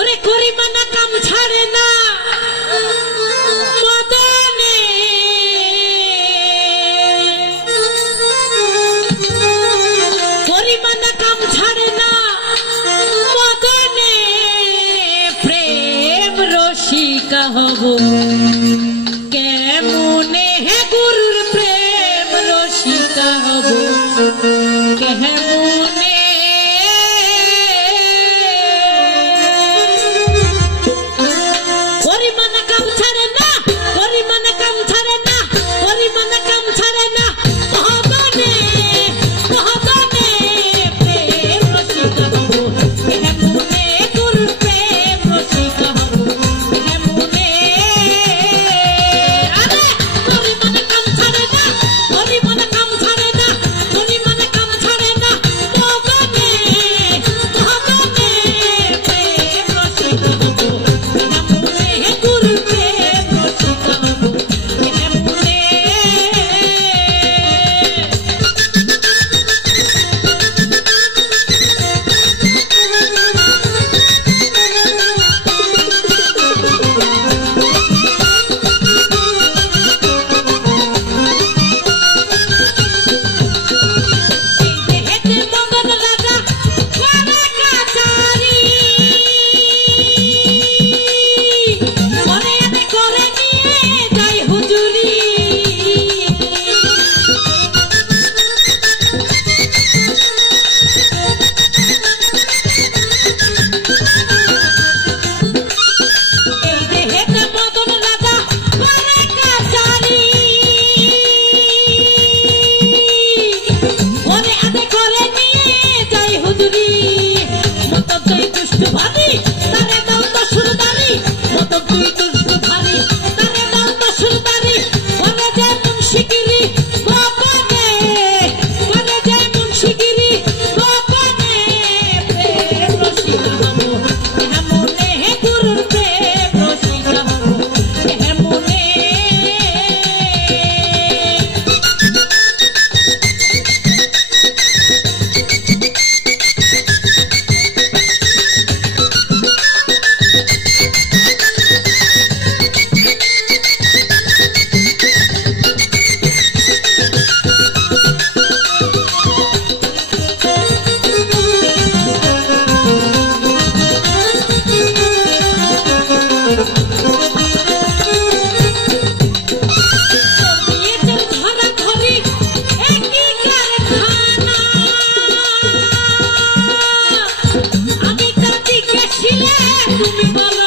ওরে করিমানা কাম ছাড়ে না মদনে করিমানা কাম ছাড়ে না মদনে প্রেম রসিকা হব কেমনে হে গুরুর প্রেম রসিকা হব কেমনে করিমানা কাম ছাড়ে না করিমানা কাম ছাড়ে না করিমানা কাম ছাড়ে না মহদনে মহদনে প্রেম রসিকা হব কেমনে গুরুর প্রেম রসিকা হব কেমনে আরে করিমানা কাম ছাড়ে না করিমানা কাম ছাড়ে না করিমানা কাম ছাড়ে না মহদনে মহদনে প্রেম রসিকা হব কেমনে গুরুর প্রেম রসিকা হব কেমনে হেতে মদন রাজা করে কাচারি মনে আনে করে নিয়ে যাই হুজুরি এই যে হেতে মদন রাজা করে কাচারি মনে আনে করে নিয়ে যাই হুজুরি মত তুই দুষ্ট ভাবি তারে দাও তো সুরদারি মত তুই দুষ্ট ভাবি তারে দাও তো সুরদারি বলে যে মুন্সিগিরি গোপনে বলে যে মুন্সিগিরি গোপনে প্রেম রসিকা হব কেমনে হে গুরুর প্রেম রসিকা হব কেমনে দিয়েছেন ধরা ধরি একই কারখানা আমি তা জিজ্ঞেসিলে তুমি বলো